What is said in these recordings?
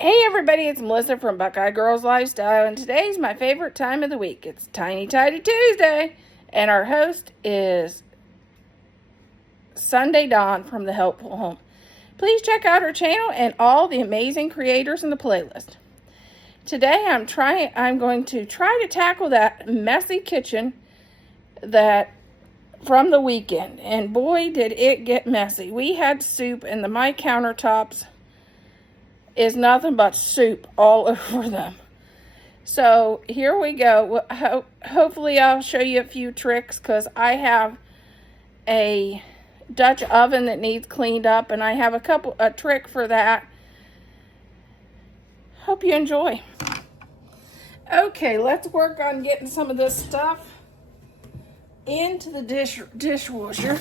Hey everybody, it's Melissa from Buckeye Girls Lifestyle, and today's my favorite time of the week. It's Tiny Tidy Tuesday, and our host is Sunday Dawn from The Helpful Home. Please check out her channel and all the amazing creators in the playlist. Today I'm going to try to tackle that messy kitchen that from the weekend, and boy did it get messy. We had soup, and my countertops is nothing but soup all over them. So here we go. Hopefully I'll show you a few tricks, because I have a Dutch oven that needs cleaned up, and I have a trick for that. Hope you enjoy. Okay, let's work on getting some of this stuff into the dishwasher.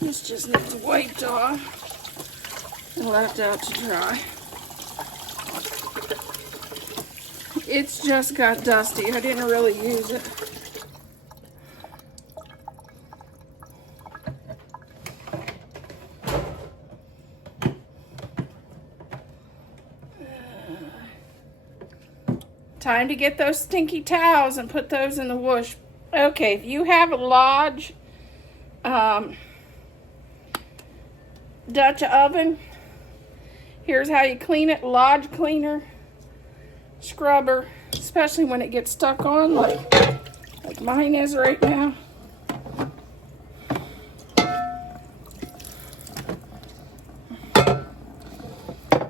This just needs wiped off and left out to dry. It's just got dusty. I didn't really use it. Time to get those stinky towels and put those in the wash. Okay, if you have a Lodge Dutch oven, here's how you clean it. Lodge cleaner, scrubber, especially when it gets stuck on like mine is right now.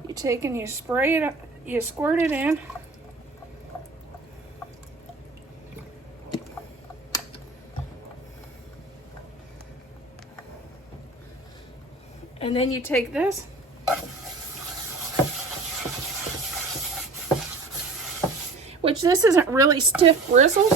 You take and you spray it, you squirt it in. And then you take this, which this isn't really stiff bristles.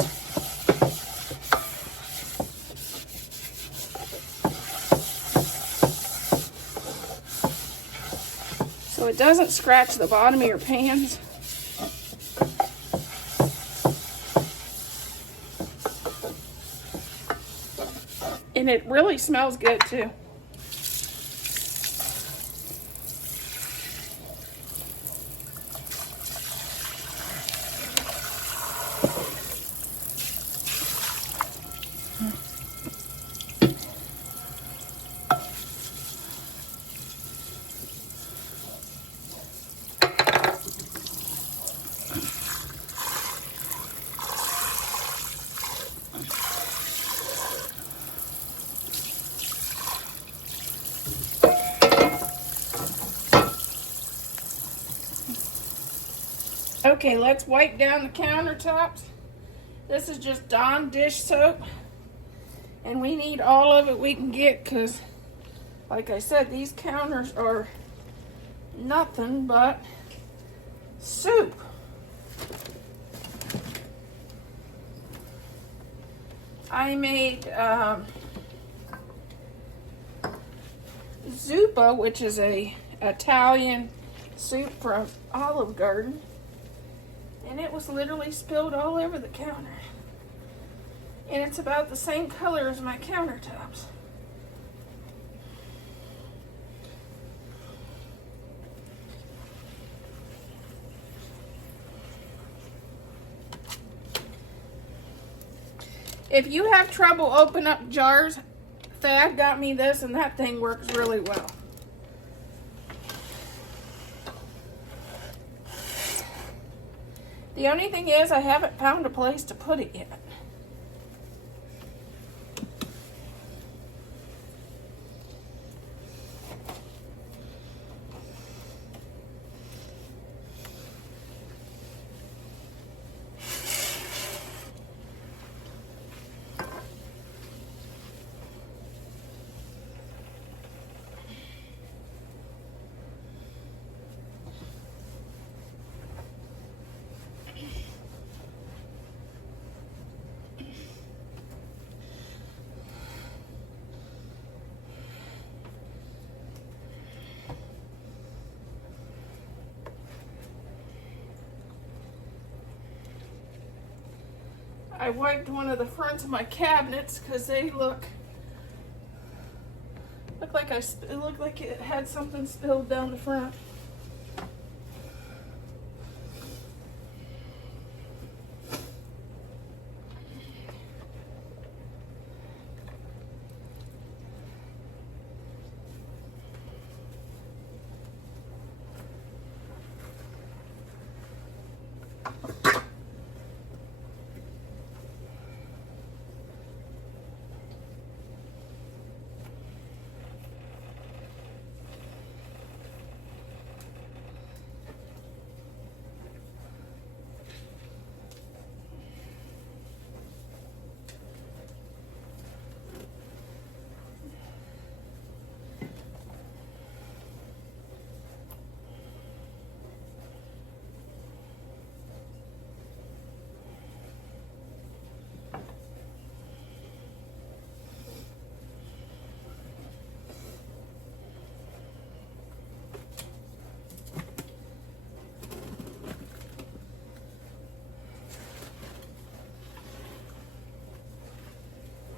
So it doesn't scratch the bottom of your pans. And it really smells good too. Okay, let's wipe down the countertops. This is just Dawn dish soap, and we need all of it we can get, because like I said, these counters are nothing but soup. I made zuppa, which is a Italian soup from Olive Garden, and it was literally spilled all over the counter. And it's about the same color as my countertops. If you have trouble opening up jars, Thad got me this, and that thing works really well. The only thing is, I haven't found a place to put it yet. I wiped one of the fronts of my cabinets because they looked like it looked like it had something spilled down the front.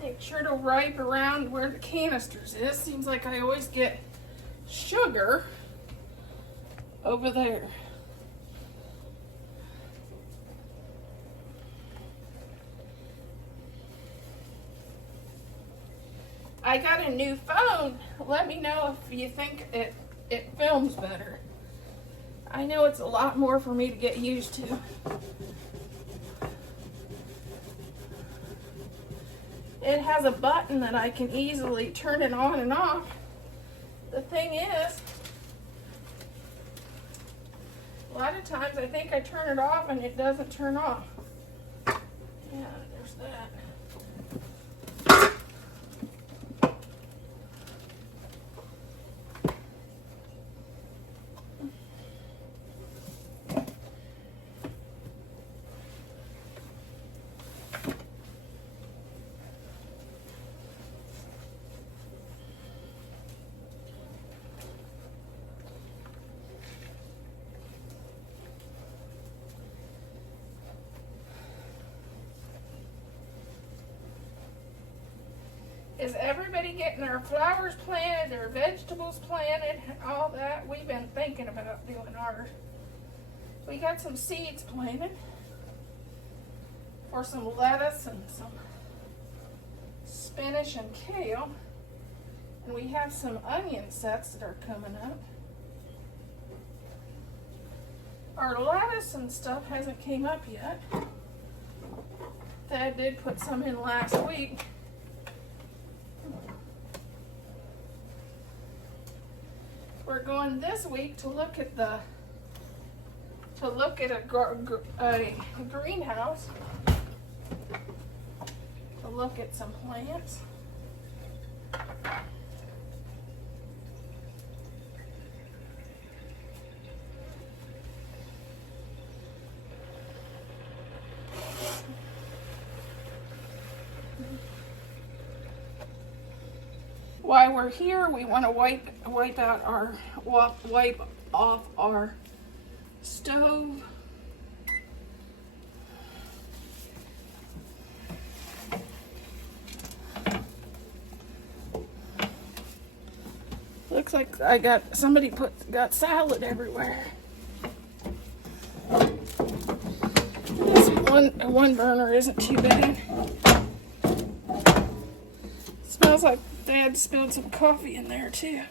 Make sure to wipe around where the canisters is. Seems like I always get sugar over there. I got a new phone. Let me know if you think it films better. I know it's a lot more for me to get used to. It has a button that I can easily turn it on and off. The thing is, a lot of times I think I turn it off and it doesn't turn off. Yeah, there's that. Is everybody getting their flowers planted, their vegetables planted, all that? We've been thinking about doing ours. We got some seeds planted for some lettuce and some spinach and kale. And we have some onion sets that are coming up. Our lettuce and stuff hasn't came up yet. Thad did put some in last week. We're going this week to look at a greenhouse, to look at some plants. While we're here, we want to wipe off our stove. Looks like somebody got salad everywhere. This one burner isn't too bad. smells like Dad spilled some coffee in there too.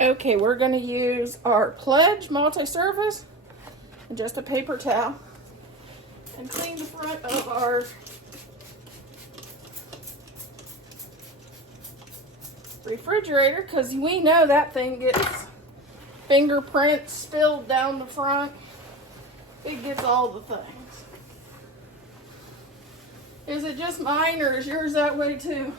Okay, we're going to use our Pledge multi-surface and just a paper towel and clean the front of our refrigerator, because we know that thing gets fingerprints spilled down the front. It gets all the things. Is it just mine, or is yours that way too?